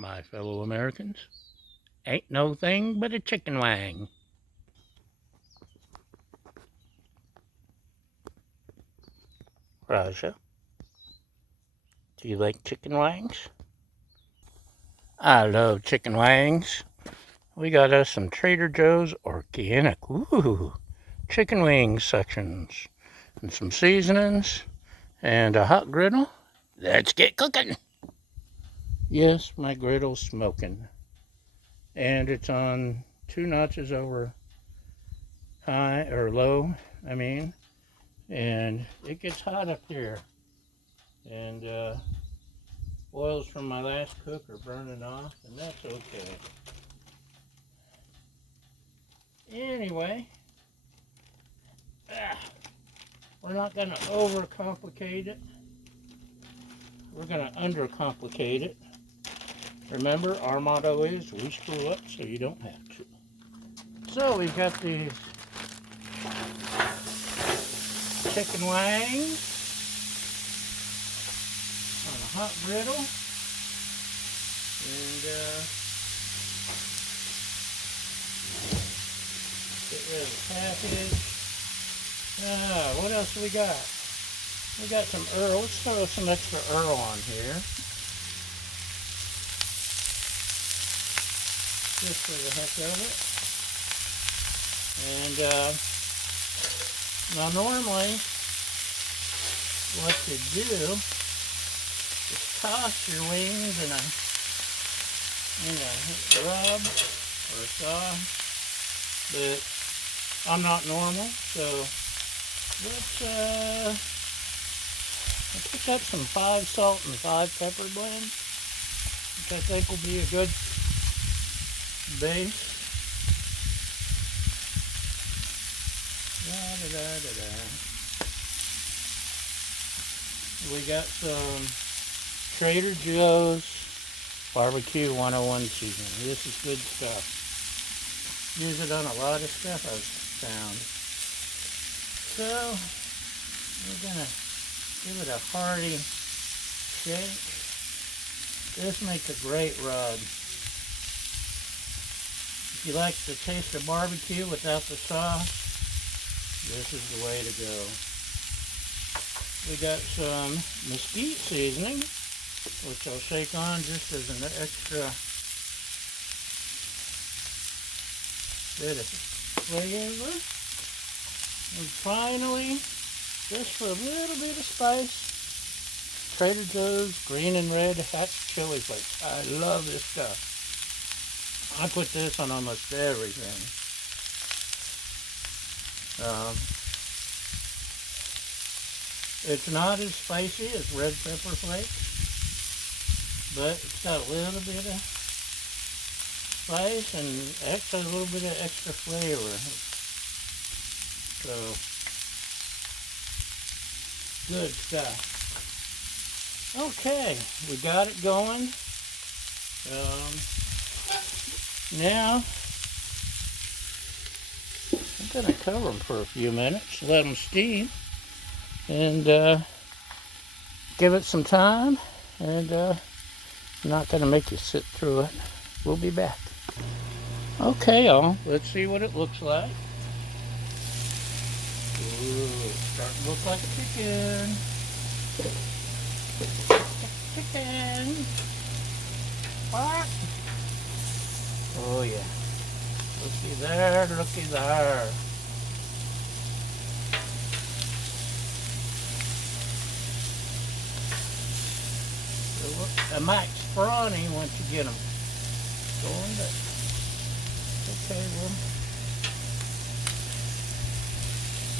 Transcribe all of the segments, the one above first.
my fellow Americans. Ain't no thing but a chicken wang. Raja, do you like chicken wangs? I love chicken wangs. We got us some Trader Joe's organic, chicken wing sections and some seasonings and a hot griddle. Let's get cooking. Yes, my griddle's smoking. And it's on 2 notches over high or low, and it gets hot up here. And oils from my last cook are burning off, and that's okay. Anyway, we're not going to overcomplicate it. We're going to undercomplicate it. Remember, our motto is, we screw up so you don't have to. So we've got these chicken wangs on a hot griddle. And get rid of the package. What else do we got? We got some Earl. Let's throw some extra Earl on here. Just for the heck of it. And now normally what you do is toss your wings in a rub or a sauce. But I'm not normal, so let's pick up some 5 salt and 5 pepper blend, which I think will be a good base. We got some Trader Joe's Barbecue 101 seasoning. This is good stuff. Use it on a lot of stuff I've found. So, we're going to give it a hearty shake. This makes a great rub. If you like the taste of barbecue without the sauce, this is the way to go. We got some mesquite seasoning, which I'll shake on just as an extra bit of flavor. And finally, just for a little bit of spice, Trader Joe's green and red hot chili flakes. I love this stuff. I put this on almost everything. It's not as spicy as red pepper flakes, but it's got a little bit of spice and actually a little bit of extra flavor. So, good stuff. Okay, we got it going. Now, I'm going to cover them for a few minutes, let them steam, and give it some time, and I'm not going to make you sit through it. We'll be back. Okay, y'all, let's see what it looks like. Ooh, starting to look like chicken. Chicken. What? Oh yeah. Looky there, looky there. They might scrawny once you get them going, but okay, well,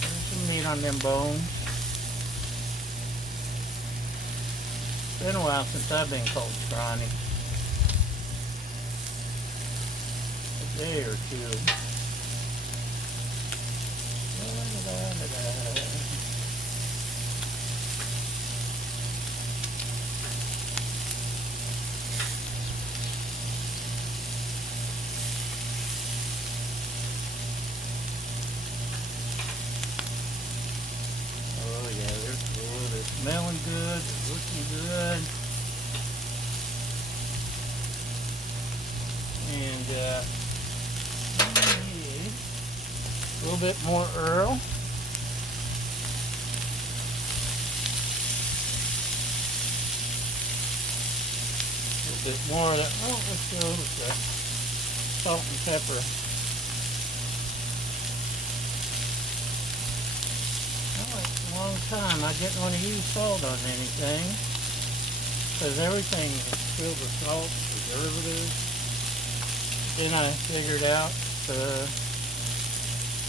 there's some meat on them bones. It's been a while since I've been called scrawny. A day or two. Oh yeah, they're smelling good, they're looking good. need a little bit more Earl. A little bit more of that. Oh, let's go with the salt and pepper. Oh, it's a long time. I didn't want to use salt on anything because everything is filled with salt, preservatives. Then I figured out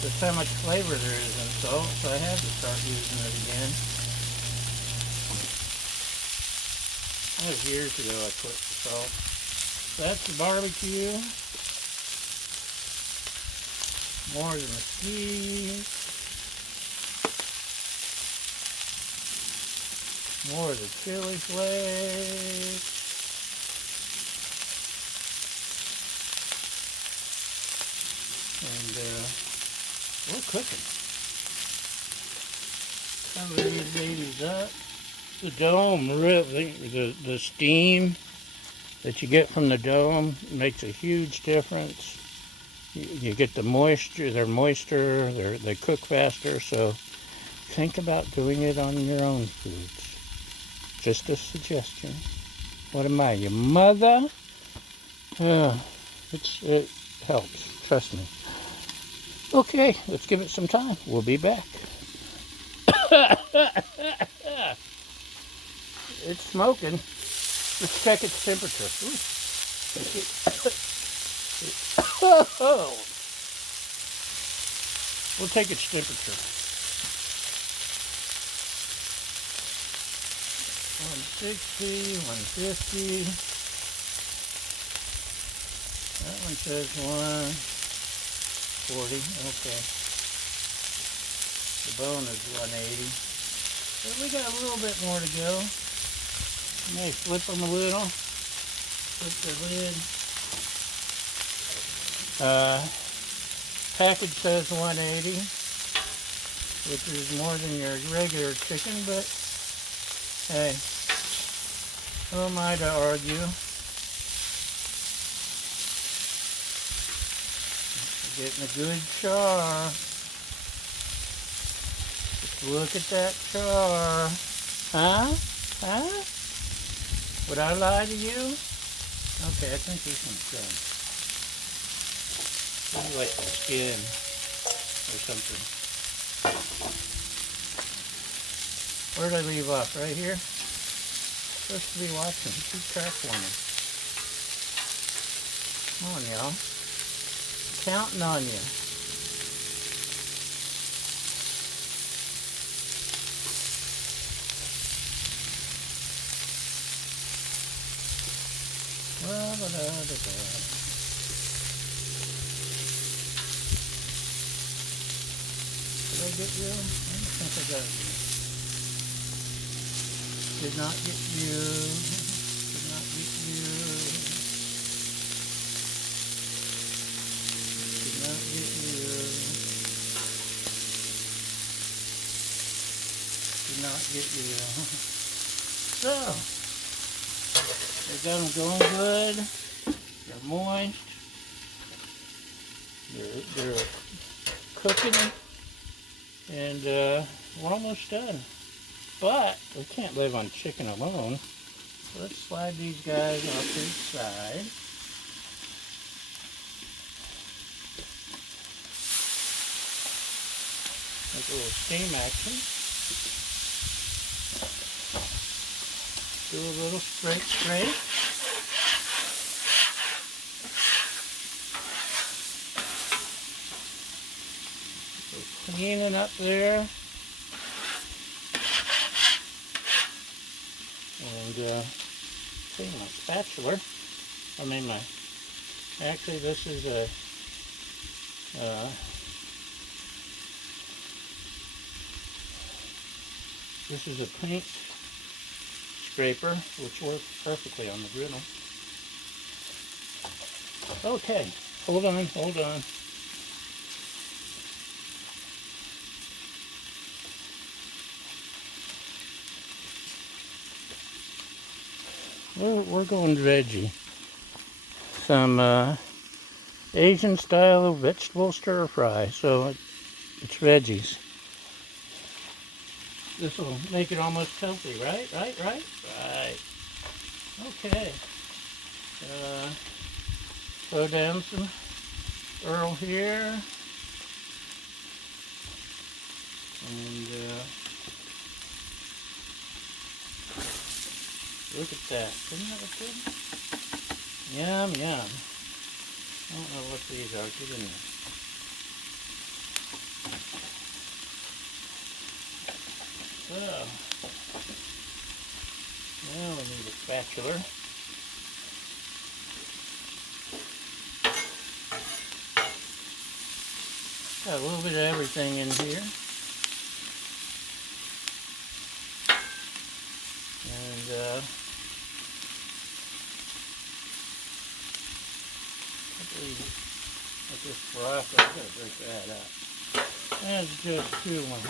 just how much flavor there is in salt, so I had to start using it again. That was years ago I put the salt. So that's the barbecue. More of the mesquite. More of the chili flakes. And we're cooking. Cover these babies up. The dome, really, the steam that you get from the dome makes a huge difference. You get the moisture, they cook faster, so think about doing it on your own foods. Just a suggestion. What am I, your mother? It helps, trust me. Okay, let's give it some time. We'll be back. It's smoking. Let's check its temperature. Oh. We'll take its temperature. 160, 150. That one says 140. Okay. The bone is 180. But we got a little bit more to go. You may flip them a little. Flip the lid. Package says 180, which is more than your regular chicken, but hey, who am I to argue? We're getting a good char. Just look at that char. Huh? Huh? Would I lie to you? Okay, I think this one's done. Maybe like the skin or something. Where did I leave off? Right here? Supposed to be watching. Keep track for me. Come on, y'all. Counting on you. Did I get you? I don't think I got you. Did not get you. Did not get you. Did not get you. Did not get you. So, they got them going good. They're moist. They're cooking. And we're almost done. But we can't live on chicken alone. So let's slide these guys off to the side. Make a little steam action. Do a little scrape. Cleaning up there. And see my spatula. Actually this is a paint scraper, which works perfectly on the griddle. Okay, hold on. We're going veggie. Some Asian style vegetable stir fry. So it's veggies. This will make it almost healthy, right? Right. Okay. Throw down some Earl here. And look at that. Isn't that look good? Yum, yum. I don't know what these are. Get in there. So, now we need a spatula. Got a little bit of everything in here. And with this broth, I'm going to break that up. That's just too much.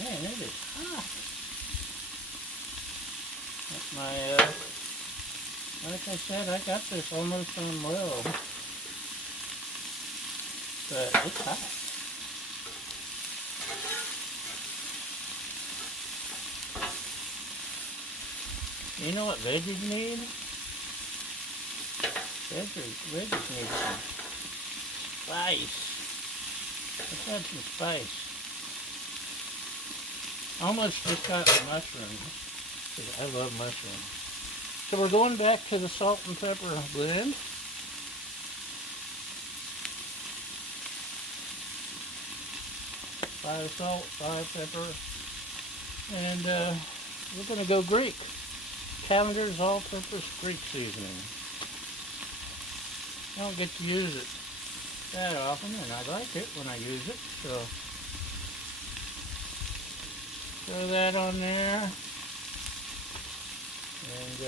Man, it is hot. That's my, like I said, I got this almost on low. But it's hot. You know what veggies need? Veggies need some spice. Let's add some spice. Almost just got mushrooms. I love mushrooms. So we're going back to the salt and pepper blend. 5 salt, 5 pepper, and we're going to go Greek. Calendar's all-purpose Greek seasoning. I don't get to use it that often, and I like it when I use it, so throw that on there, and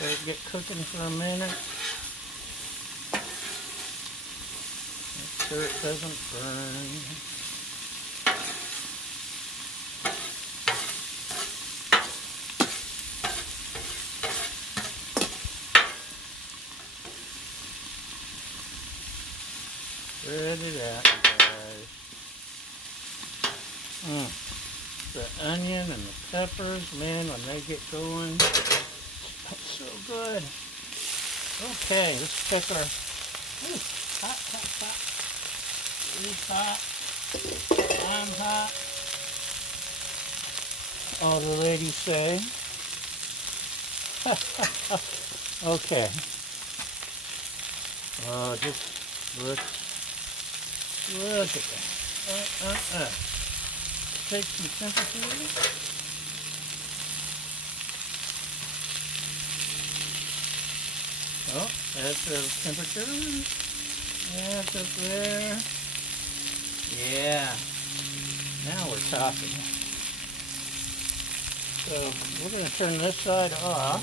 let it get cooking for a minute. Make sure it doesn't burn. Spread it out, guys. The onion and the peppers, man, when they get going, that's so good. Okay, let's check our, ooh, hot. It's hot. I'm hot. All the ladies say. Okay. Oh, just look at that. Take some temperature. Oh, that's the temperature. That's up there. Yeah. Now we're talking. So we're going to turn this side off.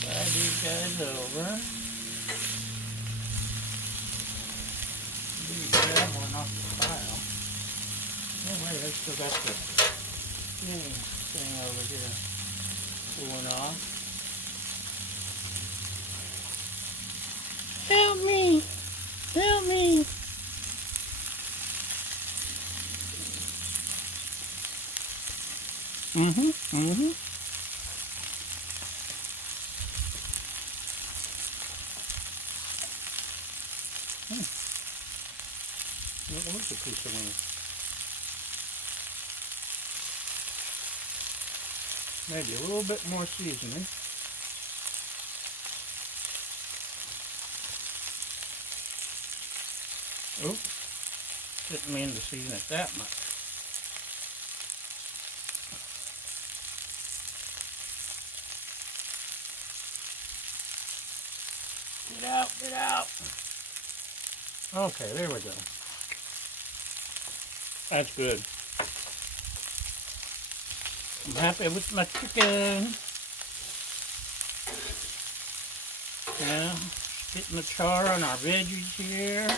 Slide these guys over. Maybe grab one off the pile. Oh wait, I still got the thing over here pulling off. Help me! Help me! What was a piece of wing? Maybe a little bit more seasoning. Oops, didn't mean to season it that much. Get out. Okay, there we go. That's good. I'm happy with my chicken. Now, getting the char on our veggies here.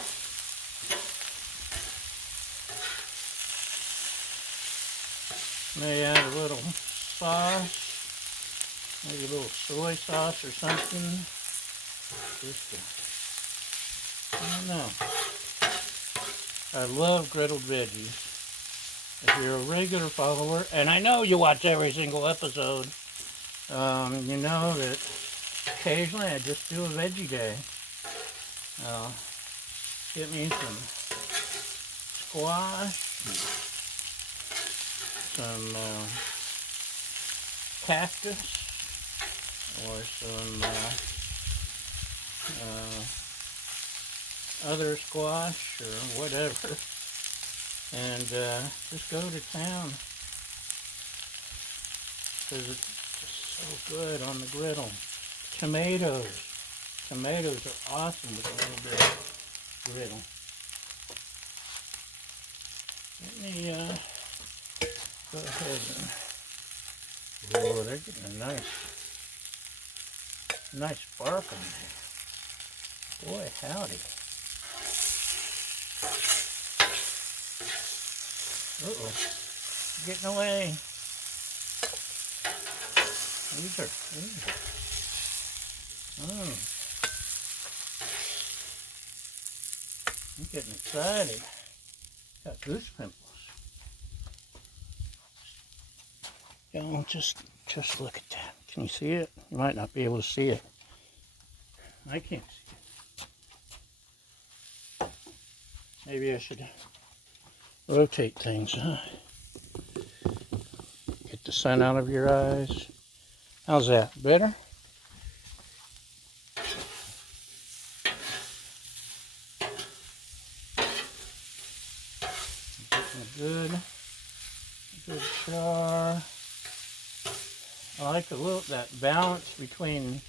May add a little sauce, maybe a little soy sauce or something. Just to, I don't know. I love griddled veggies. If you're a regular follower, and I know you watch every single episode, you know that occasionally I just do a veggie day. Get me some squash, some cactus, or some other squash or whatever, and just go to town because it's just so good on the griddle. Tomatoes. Tomatoes are awesome with a little bit of griddle. Let me go ahead and... Oh, they're getting a nice bark on there. Boy, howdy. Uh-oh. Getting away. These are... Oh. I'm getting excited. Got goose pimples. Yeah, just look at that. Can you see it? You might not be able to see it. I can't see it. Maybe I should rotate things, huh? Get the sun out of your eyes. How's that? Better? Getting a good char. I like that balance between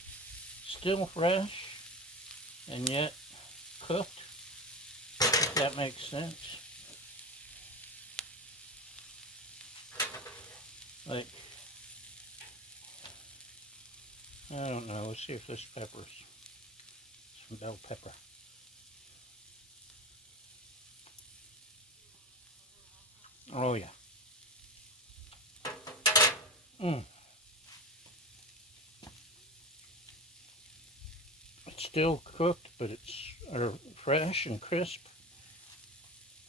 still fresh and yet cooked, if that makes sense. Like, I don't know, let's see if this pepper's some bell pepper. Oh yeah. It's still cooked, but it's fresh and crisp.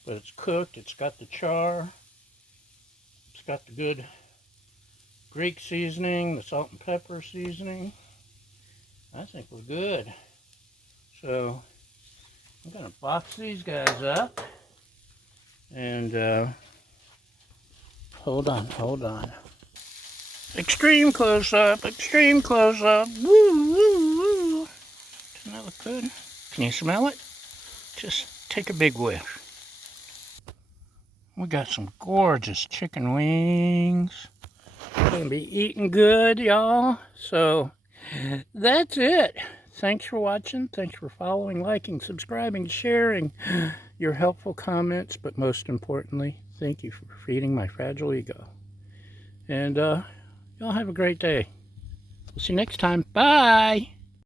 But it's cooked, it's got the char, it's got the good Greek seasoning, the salt and pepper seasoning. I think we're good. So I'm gonna box these guys up and hold on. Extreme close up, extreme close up. Woo, woo, woo. Doesn't that look good? Can you smell it? Just take a big whiff. We got some gorgeous chicken wings. We're gonna be eating good, y'all. So that's it. Thanks for watching. Thanks for following, liking, subscribing, sharing your helpful comments. But most importantly, thank you for feeding my fragile ego. And y'all have a great day. We'll see you next time. Bye.